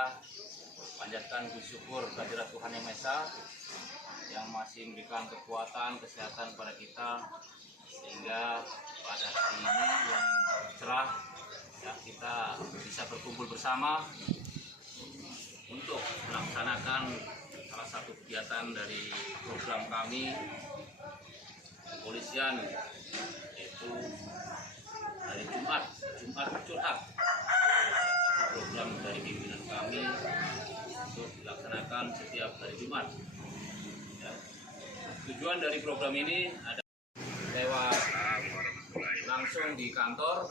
kita panjatkan bersyukur kehadirat Tuhan Yang Maha Esa yang masih memberikan kekuatan, kesehatan kepada kita, sehingga pada hari ini yang cerah ya, kita bisa berkumpul bersama untuk melaksanakan salah satu kegiatan dari program kami kepolisian, yaitu hari Jumat curhat, satu program dari pimpinan kami untuk dilaksanakan setiap hari Jumat. Ya. Tujuan dari program ini ada lewat langsung di kantor.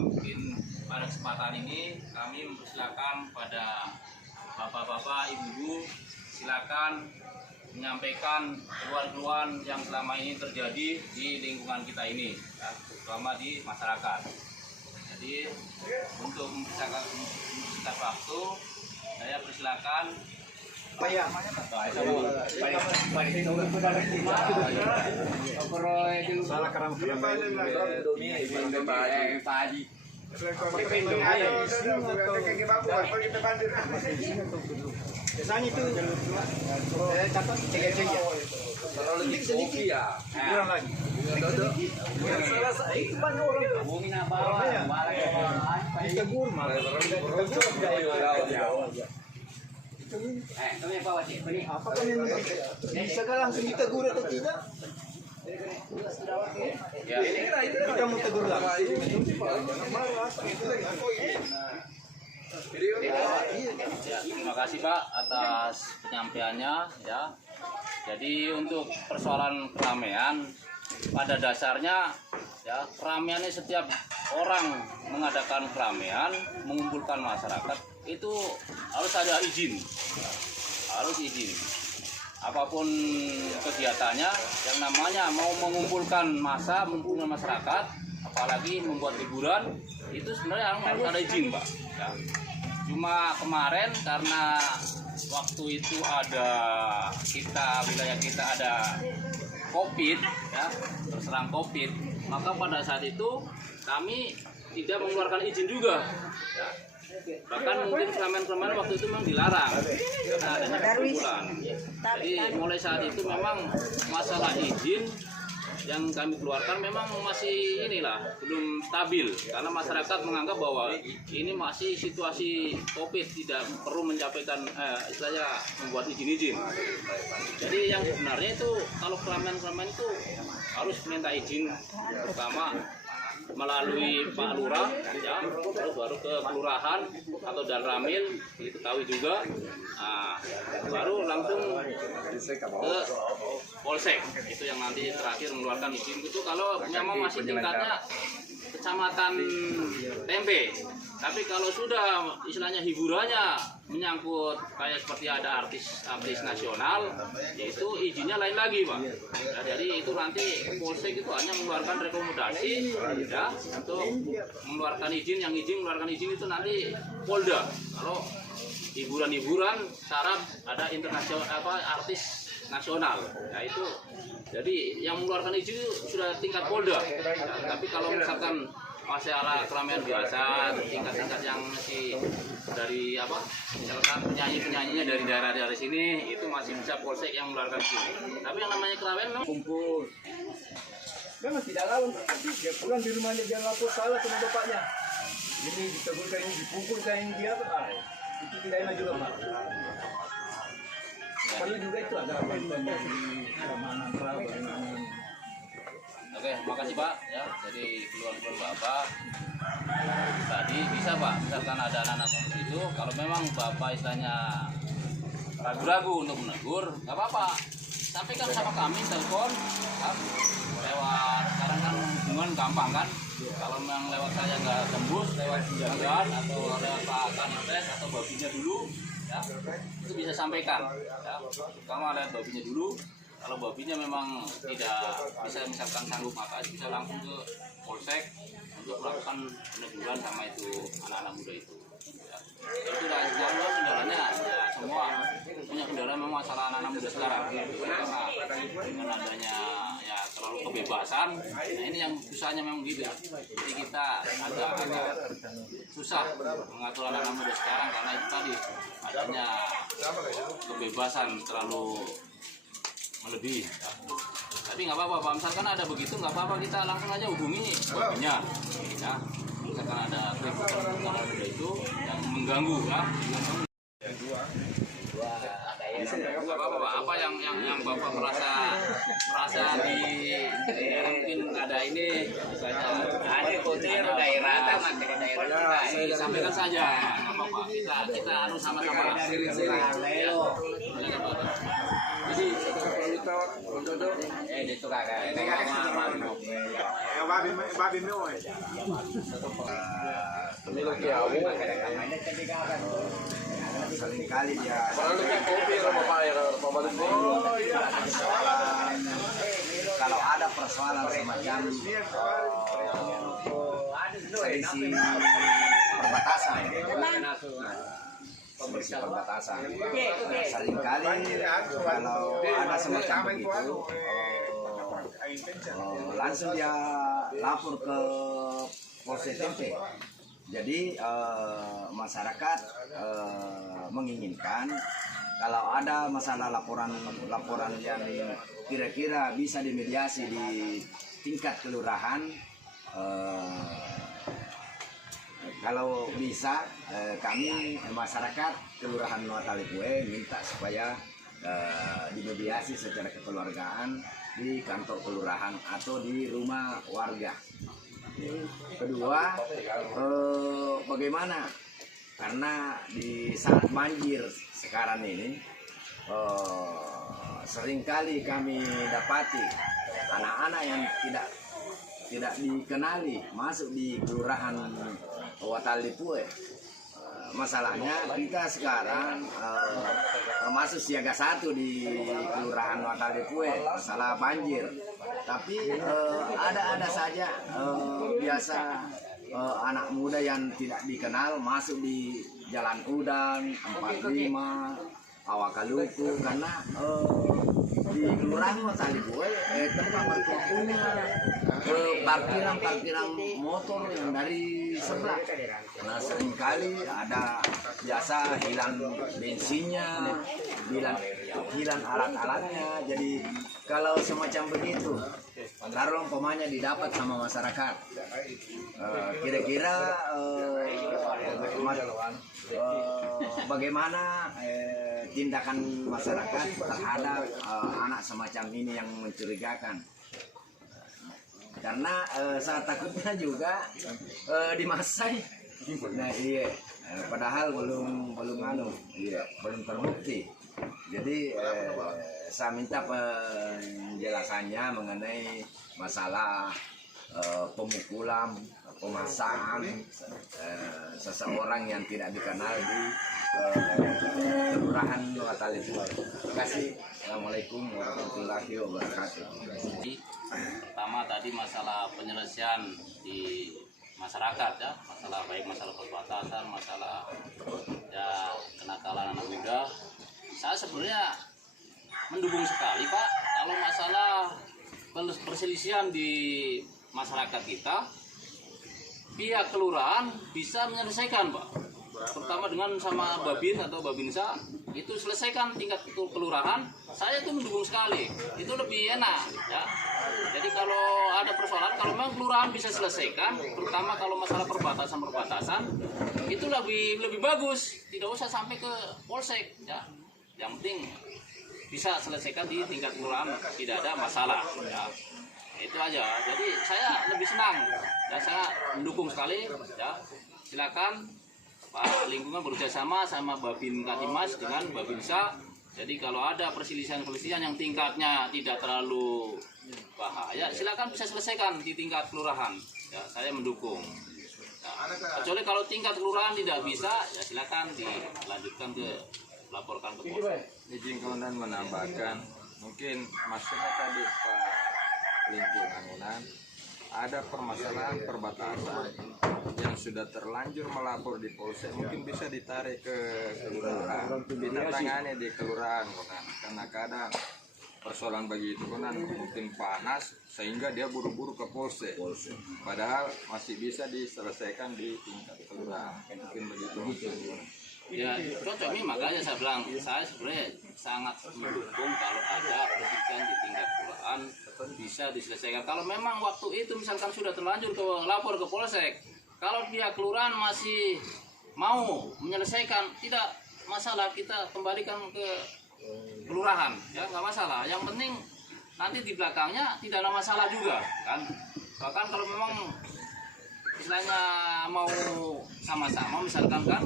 Mungkin pada kesempatan ini kami mempersilakan pada bapak-bapak, ibu-ibu, silakan menyampaikan keluhan-keluhan yang selama ini terjadi di lingkungan kita ini, ya, terutama di masyarakat. Jadi untuk mempersingkat waktu, saya persilakan. Biasanya itu saya catat tiga kalau lebih sedikit ya kurang lagi selesai itu banyak orang ngomongin apa ditegur malah kami apa wajib ini apa kan yang bisa langsung ditegur atau tidak Ya, kita mau tegur langsung. Ya, terima kasih Pak atas penyampaiannya ya. Jadi untuk persoalan keramaian, pada dasarnya ya keramaiannya setiap orang mengadakan keramaian, mengumpulkan masyarakat itu harus ada izin, harus izin. Apapun kegiatannya, yang namanya mau mengumpulkan massa, mengumpulkan masyarakat, apalagi membuat liburan, itu sebenarnya harus ada izin, Pak. Ya. Cuma kemarin karena waktu itu ada wilayah kita ada COVID, ya, terserang COVID, maka pada saat itu kami tidak mengeluarkan izin juga. Ya. Bahkan mungkin keramaian-keramaian waktu itu memang dilarang karena adanya perkumpulan. Jadi mulai saat itu memang masalah izin yang kami keluarkan memang masih belum stabil karena masyarakat menganggap bahwa ini masih situasi COVID, tidak perlu menyampaikan istilahnya membuat izin-izin. Jadi yang sebenarnya itu kalau keramaian-keramaian itu harus minta izin pertama melalui Pak Lurah, ya, terus baru ke kelurahan atau dan Ramil diketahui juga, baru langsung ke Polsek, itu yang nanti terakhir mengeluarkan izin. Itu kalau memang masih tingkatnya kecamatan tempe. Tapi kalau sudah istilahnya hiburannya menyangkut kayak seperti ada artis nasional, yaitu izinnya lain lagi, Pak. Ya, jadi itu nanti Polsek itu hanya mengeluarkan rekomendasi ya untuk mengeluarkan izin, yang mengeluarkan izin itu nanti Polda. Kalau hiburan syarat ada internasional artis nasional, ya itu. Jadi yang mengeluarkan izin itu sudah tingkat Polda. Ya, tapi kalau misalkan masalah keramaian biasa, tingkat-tingkat yang masih dari misalkan penyanyinya dari daerah sini, itu masih bisa Polsek yang mengeluarkan izin. Tapi yang namanya keramaian memang Kumpul. Memang tidak lawan, dia pulang di rumahnya dia lapor salah sama bapaknya. Ini ditegurkan, ini dipukulkan, ini dia itu tidak enak juga, Pak. Perlu juga itu ada bantuan dari keamanan, bagaimana. Oke, makasih Pak. Ya, jadi keluar Bapak tadi bisa Pak, misalkan ada anak-anak seperti itu, kalau memang Bapak istilahnya ragu-ragu untuk menegur, nggak apa-apa. Sampaikan sama kami, telepon, ya, lewat sekarang kan hubungan gampang kan. Kalau memang lewat saya nggak tembus, lewat penjagaan atau lewat Pak Kanipres atau babinya dulu, ya, itu bisa sampaikan. Ya, pertama lewat babinya dulu. Kalau babinya memang tidak bisa misalkan sanggup, maka bisa langsung ke Polsek untuk melakukan peneguran sama itu anak-anak muda itu. Ya. Itu lah kendalanya ya, semua punya kendala memang masalah anak-anak muda sekarang. Karena dengan adanya ya terlalu kebebasan. Nah ini yang susahnya memang gitu. Jadi kita agak susah mengatur anak muda sekarang karena itu tadi adanya kebebasan terlalu melebihi. Tapi nggak apa-apa, Pak. Misalkan ada begitu nggak apa-apa, kita langsung aja hubungi babinya. Ya, misalkan ada keributan anak muda itu yang mengganggu, ya. Apa-apa, Pak? Apa yang Bapak merasa di mungkin ada ini misalnya ada kutir daerah sampaikan saja, nggak apa-apa. Kita anu sama-sama. Jadi itu kakak. Seringkali dia kalau ada persoalan semacam selisih perbatasan, seringkali kalau ada semacam begitu langsung dia lapor ke Polsek Tempe. Jadi masyarakat menginginkan kalau ada masalah laporan yang kira-kira bisa dimediasi di tingkat kelurahan, kalau bisa kami masyarakat Kelurahan Nuatalipue minta supaya dimediasi secara kekeluargaan di kantor kelurahan atau di rumah warga. Kedua, bagaimana? Karena di saat banjir sekarang ini seringkali kami dapati anak-anak yang tidak dikenali masuk di Kelurahan Nuatalipue. Masalahnya kita sekarang masuk siaga 1 di Kelurahan Nuatalipue masalah banjir. Tapi ada saja biasa anak muda yang tidak dikenal masuk di Jalan Udang 45 Awakaluku karena di Kelurahan Nuatalipue tempat berkumpulnya parkiran motor yang dari sebelah. Nah seringkali ada biasa hilang bensinnya, hilang alat-alatnya. Jadi kalau semacam begitu, taruh umpamanya didapat sama masyarakat, kira-kira bagaimana tindakan masyarakat terhadap anak semacam ini yang mencurigakan? Karena saya takutnya juga dimasai. Nah iya, padahal belum terbukti. Jadi saya minta penjelasannya mengenai masalah pemukulan, pemasangan seseorang yang tidak dikenal di Kelurahan Nuatalipue. Terima kasih. Assalamualaikum warahmatullahi wabarakatuh. Pertama tadi masalah penyelesaian di masyarakat, ya, baik masalah perbatasan, masalah ya kenakalan anak muda. Saya sebenarnya mendukung sekali, Pak, kalau masalah perselisihan di masyarakat kita, pihak kelurahan bisa menyelesaikan, Pak. Pertama dengan sama Babin atau Babinsa itu selesaikan tingkat kelurahan. Saya itu mendukung sekali, itu lebih enak, ya. Jadi kalau ada persoalan, kalau memang kelurahan bisa selesaikan, terutama kalau masalah perbatasan itu lebih bagus, tidak usah sampai ke polsek, ya. Yang penting bisa selesaikan di tingkat kelurahan, tidak ada masalah, ya. Itu aja. Jadi saya lebih senang dan saya mendukung sekali, ya. Silakan Pak Lingkungan bekerjasama sama Babin Katimas dengan Babinsa. Jadi kalau ada perselisihan yang tingkatnya tidak terlalu bahaya, silakan bisa selesaikan di tingkat kelurahan. Ya, saya mendukung. Nah, kecuali kalau tingkat kelurahan tidak bisa, ya silakan dilanjutkan laporkan ke polsek. Izin komandan menambahkan, mungkin maksudnya tadi Pak Lingkungan ada permasalahan perbatasan yang sudah terlanjur melapor di polsek, mungkin bisa ditarik ke kelurahan, kita tangani di kelurahan, karena kadang persoalan bagi itu kan mungkin panas sehingga dia buru-buru ke polsek. Padahal masih bisa diselesaikan di tingkat kelurahan. Mungkin begitu. Ya cocok nih, makanya saya bilang saya sebenarnya sangat mendukung kalau ada pendidikan di tingkat kelurahan bisa diselesaikan. Kalau memang waktu itu misalkan sudah terlanjur ke lapor ke polsek, kalau pihak kelurahan masih mau menyelesaikan, tidak masalah, kita kembalikan ke kelurahan, ya nggak masalah. Yang penting nanti di belakangnya tidak ada masalah juga kan. Bahkan kalau memang istilahnya mau sama-sama misalkan kan,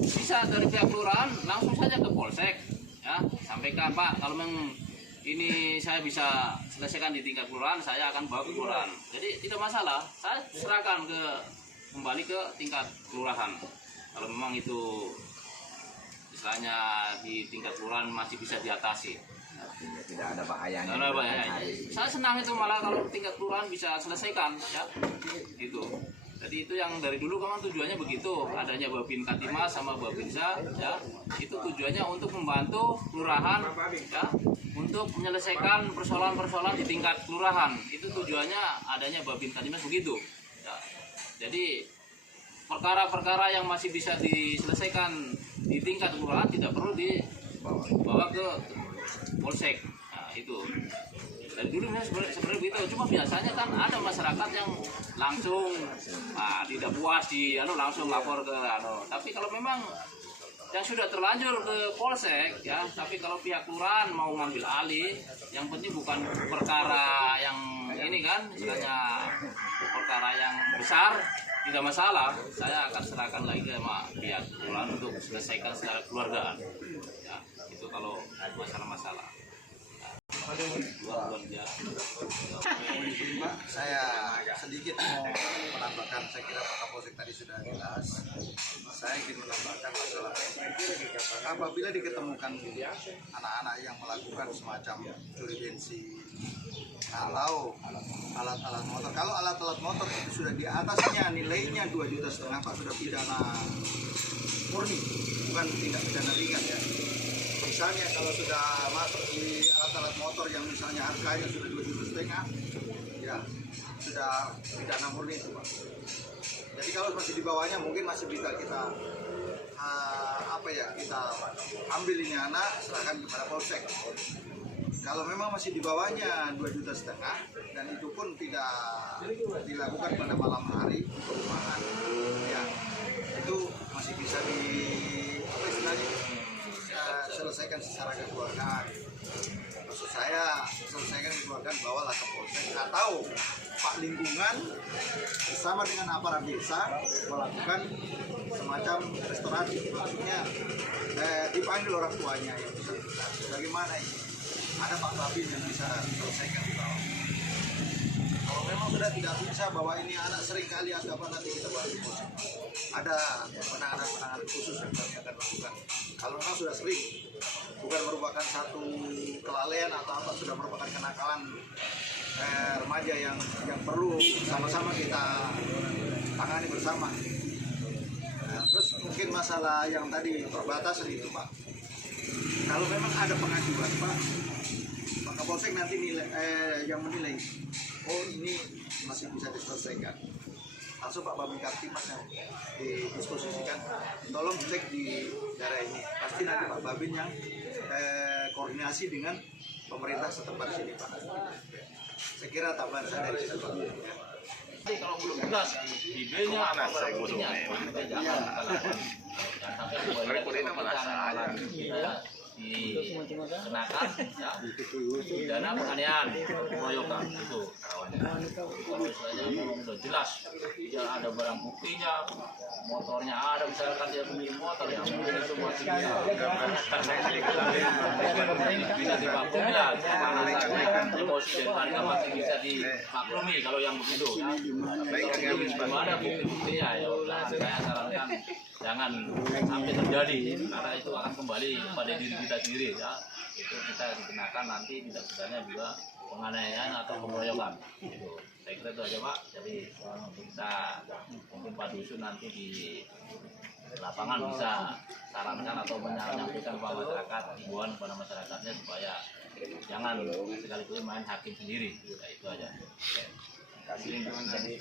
bisa dari pihak kelurahan langsung saja ke polsek, ya sampaikan, Pak, kalau memang ini saya bisa selesaikan di tingkat kelurahan, saya akan bawa ke kelurahan. Jadi tidak masalah, saya serahkan kembali ke tingkat kelurahan. Kalau memang itu istilahnya di tingkat kelurahan masih bisa diatasi. Tidak ada bahayanya. Tidak ada bahayanya. Saya senang itu malah kalau tingkat kelurahan bisa selesaikan, ya itu. Jadi itu yang dari dulu memang tujuannya begitu, adanya Babin Katimas sama Babinsa, ya itu tujuannya untuk membantu kelurahan, ya untuk menyelesaikan persoalan-persoalan di tingkat kelurahan. Itu tujuannya adanya Babin Katimas begitu, ya. Jadi perkara-perkara yang masih bisa diselesaikan di tingkat kelurahan tidak perlu dibawa ke polsek. Nah itu dari dulu sebenarnya begitu. Cuma biasanya kan ada masyarakat yang langsung tidak puas langsung lapor ke tapi kalau memang yang sudah terlanjur ke polsek, ya tapi kalau pihak kelurahan mau ngambil alih, yang penting bukan perkara yang ini kan istilahnya perkara yang besar, tidak masalah, saya akan serahkan lagi sama pihak kelurahan untuk selesaikan secara keluargaan, ya itu kalau masalah-masalah. Pak, saya sedikit mau menambahkan, saya kira Pak Kapolsek tadi sudah jelas. Saya ingin menambahkan masalah apabila diketemukan anak-anak yang melakukan semacam curi bensin, kalau alat-alat motor, kalau alat-alat motor itu sudah di atasnya nilainya 2,5 juta Pak, sudah pidana murni, bukan tindak pidana ringan ya. Misalnya kalau sudah masuk di alat-alat motor yang misalnya harganya sudah 2,5 juta, ya sudah pidana murni itu Pak. Jadi kalau masih di bawahnya mungkin masih bisa kita kita ambil ini anak, serahkan kepada polsek. Kalau memang masih di bawahnya 2,5 juta dan itu pun tidak dilakukan pada malam hari perumahan, ya itu masih bisa selesaikan secara kekeluargaan. Maksud saya selesaikan kekeluargaan, bawalah ke polsek atau Pak Lingkungan bersama dengan aparat desa melakukan semacam restorasi, maksudnya dipanggil orang tuanya yang bisa. Bagaimana ini? Ada Pak Babin yang bisa selesaikan di bawah. Kalau memang sudah tidak bisa bahwa ini anak sering kali atau apa, nanti kita bahas. Ada penanganan khusus yang kami akan lakukan. Kalau memang sudah sering, bukan merupakan satu kelalaian atau apa, sudah merupakan kenakalan remaja yang perlu sama-sama kita tangani bersama. Nah, terus mungkin masalah yang tadi perbatasan itu Pak. Kalau memang ada pengajuan Pak Kapolsek nanti yang menilai, oh ini masih bisa diselesaikan. Langsung Pak Babin Katimas yang didisposisikan, tolong cek di daerah ini. Pasti nanti Pak Babin yang koordinasi dengan pemerintah setempat sini Pak. Saya kira tambahan saya dari situ Pak. Jadi kalau belum jelas ide-nya apa barangnya, dikenakan ya pidana penganiayaan, pengeroyokan itu rawannya. Kalau misalnya sudah jelas, tidak ada barang buktinya, motornya ada, misalkan dia punya motor yang mungkin itu masih bisa dimaklumi lah, emosi dan harga masih bisa dimaklumi kalau yang begitu. Kalau belum ada bukti-buktinya, ya saya sarankan jangan sampai terjadi, karena itu akan kembali pada diri kita sendiri ya. Itu kita dikenakan nanti tidak pidana juga penganiayaan atau pengeroyokan. Itu saya kira itu aja Pak. Jadi kita mungkin Pak Dusun nanti lapangan bisa sarankan atau menyampaikan kepada masyarakat, himbauan kepada masyarakatnya supaya jangan sekali-kali main hakim sendiri. Nah, itu aja. Lingkungan tadi